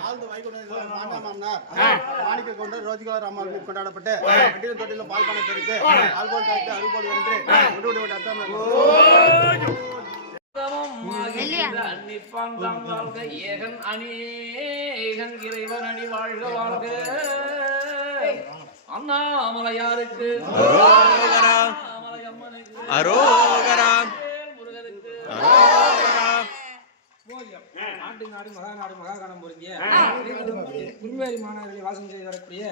ஆழ்ந்த வைகுண்டத்தில் மாண்டாமன்னார் மாணிக்க கொண்டு ரோஜிகார் அம்மாள் கொண்டாடப்பட்டு வண்டியிலும் தொட்டிலும் பால் பணம் பெருக்கு ஆல்போல் தடுத்து அருள்போல் வென்று விட்டு விட்டு விட்டு அத்தம் அன்னிப்பான் ஏகன் இறைவன் அணி வாழ்க வாழ்க. அண்ணாமலையாருக்கு. அரோகரா. முருகனுக்கு நாட்டு நாடு மகா நாடு மகாகணம் பொருந்திய குருவேரி மாணவர்களை வாசம் செய்து வரக்கூடிய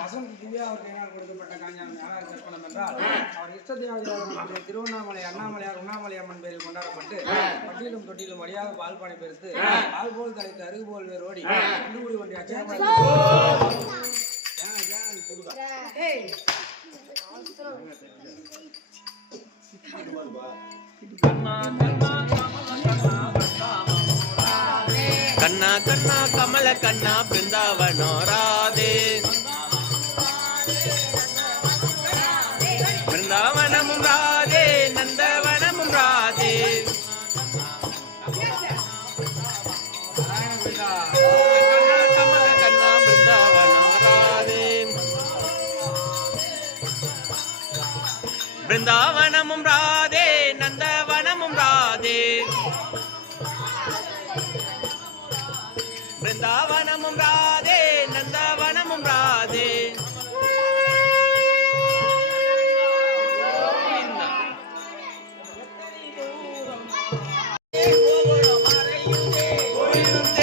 வசந்த் திவ்யா அவர் கையினால் கொடுக்கப்பட்ட காஞ்சான ஞான கற்பனம் என்றால் அவர் இஷ்ட தேவதையாளர்களுடைய திருவண்ணாமலை அண்ணாமலையார் உண்ணாமலை அம்மன் பேரில் கொண்டாடப்பட்டு பட்டியலும் தொட்டிலும் வழியாக பால் பானை பெருத்து பால் போல் தலைத்து அருகு போல் வேரோடி கண்டுபிடி ஒன்றை அச்சயமாக கண்ணா கண்ணா கண்ணா கண்ணா கமல கண்ணா பிருந்தாவனோரா பிருந்தாவனமும் ராதே நந்தவனமும் ராதே. பிருந்தாவனமும் ராதே நந்தவனமும் ராதே. கோயிலும்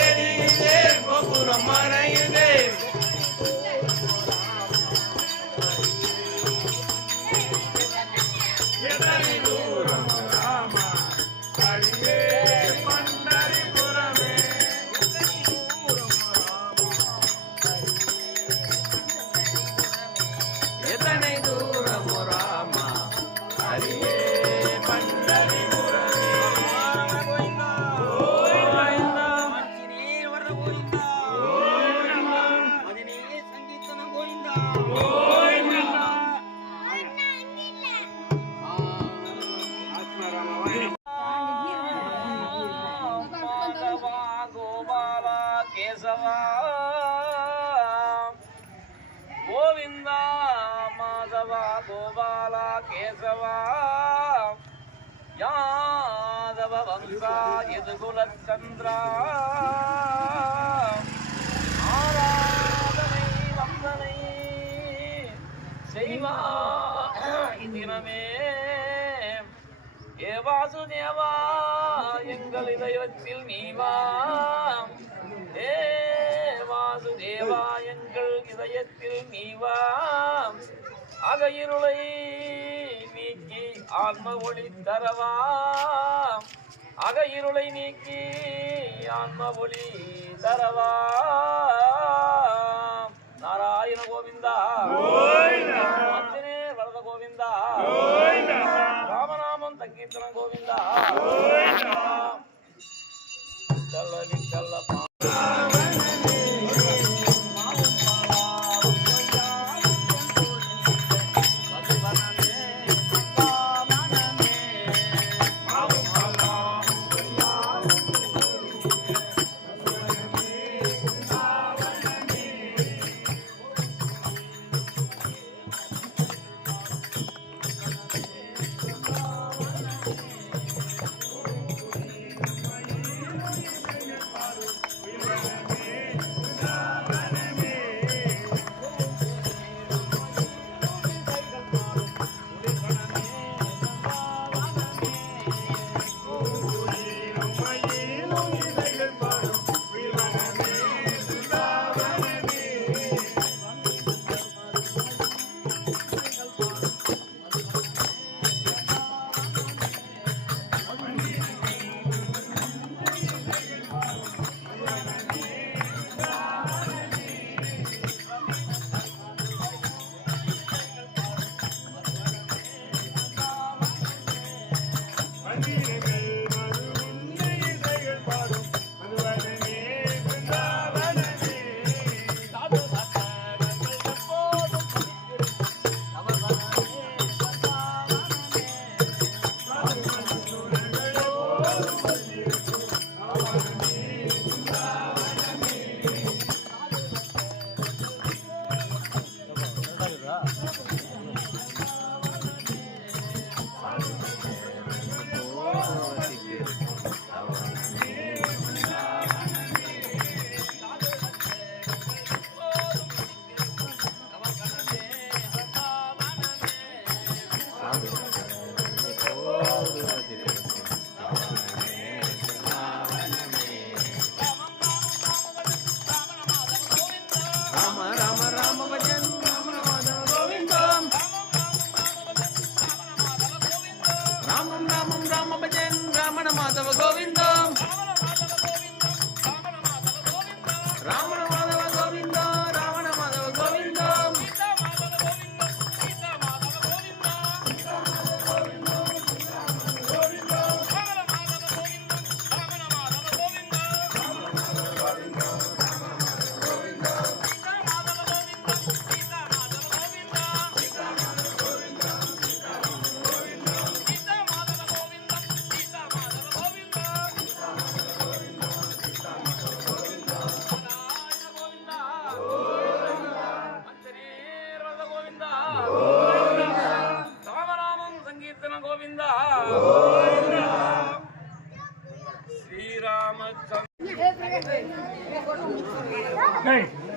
கேசவா யாதவ வம்சா எதுகுலச்சந்திரா ஆராதனை வந்தனை செய்வா தினமே ஏ வாசுதேவா எங்கள் இதயத்தில் நீவா ஏ வாசுதேவா எங்கள் இதயத்தில் நீவா அகையிருளை நீக்கி ஆன்ம ஒளி தரவா அகையிருளை நீக்கி ஆன்ம ஒளி தரவா நாராயண கோவிந்தா. அஞ்சனே வரத கோவிந்தா. ராமநாமம் தங்கீர்த்தனம் கோவிந்தா. விட்டல விட்டல அமரா